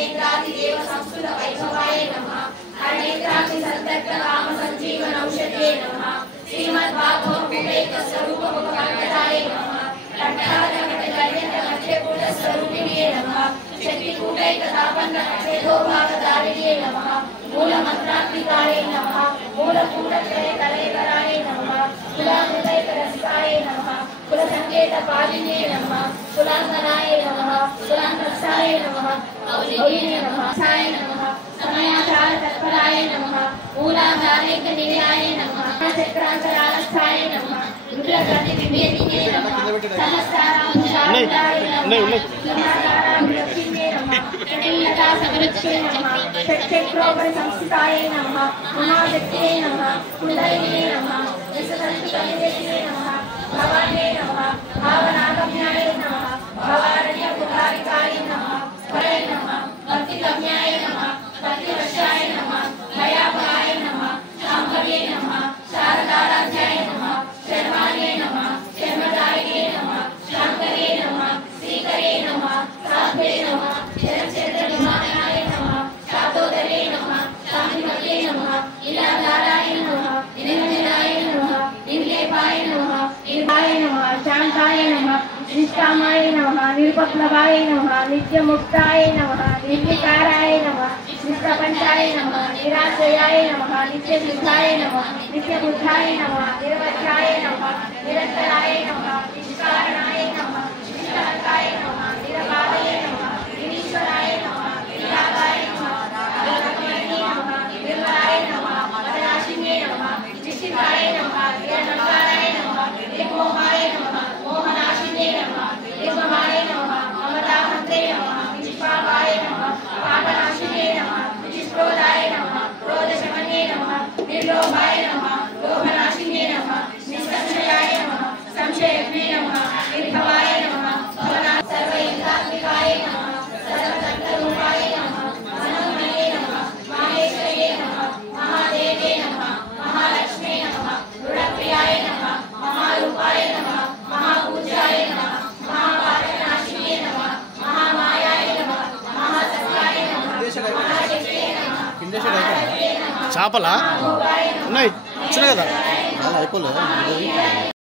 अनेत्रादिदेव संस्कृत वैभवाय नमः अनेत्रादि संतप्त काम संजीवन औषधये नमः श्रीमद्भागवत विवेक स्वरूप मुखपंकजाय नमः कंठाधकट गण्यत मध्यकूट स्वरूपिणे नमः शक्ति कूटैक तापन्न कक्षेदो भागधारिणे नमः मूल मंत्रात्मिकाय नमः मूल कूटत्रय कलयकराय नमः कुलामृतैक रसिकाय नमः कुल संकेत पालिने नमः कुलांगनाय नमः कुलांगरसाय नमः गौरीने नमः साय नमः समयाचार तत्पराय नमः मूलाधारैक निलयाय नमः चक्रांतरालस्थाय नमः रुद्रगति विभेदिने नमः सहस्रारामशालाय नमः लक्ष्मीने नमः जटिलता समृद्धये नमः षट्चक्रोपर संस्थिताय नमः महाशक्तिये नमः कुंडलिने नमः विससंतकलिते नमः भवाने नमः भावनागम्याय नमः भवारण्यकुलारिकाय नमः हरे नमः भक्तिगम्याय नमः भक्तिवशाय नमः भयाभयाय नमः शाम्भवे नमः शारदाराध्याय नमः शर्माणे नमः शर्मदायिने नमः शांकरे नमः श्रीकरे नमः साध्वे नमः शरचन्द्रविमानाय नमः शातोदरे नमः शान्तिमते नमः इलाधाराय नमः निरंजनाय नमः निर्लेपाय नमः निर्भयाय नमः शांताय नमः निष्कामाय नमः निरुपप्लवाय नमः नित्यमुक्ताय नमः निर्विकाराय नमः निष्प्रपंचाय नमः निराश्रयाय नमः नित्यसिद्धाय नमः नित्यबुद्धाय नमः निरवध्याय नमः निरन्तराय नमः निष्कारणाय नमः निष्कलङ्काय नमः निरबाधय नमः निरीश्वराय नमः निरागाय नमः अवगतमये नमः निर्मलाय नमः मदनाशिने नमः निश्चिताय नमः निरनकाराय नमः निर्मोहाय नमः मोहनाशिने नमः निर्ममाय नमः ममतामन्त्रे नमः निष्पापाय नमः पापनाशिने नमः निष्क्रोधाय नमः क्रोधशमने नमः निर्लोभाय नमः लोभनाशिने नमः निष्संशयाय नमः संशयज्ञे नमः निर्भवाय नमः भवना सर्वयन्त्रात्मिकाय नमः सर्वतन्त्ररूपाय नमः मनोमये नमः माहेश्वरे नमः महादेवे नमः महालक्ष्मे नमः गुणप्रियाय नमः महारूपाय नमः महापूज्याय नमः महापातकनाशिने नमः महामायाय नमः महासत्याय नमः महाशक्ते नमः చేపలా ఉన్నాయి వచ్చినాయి కదా అలా అయిపోలేదు.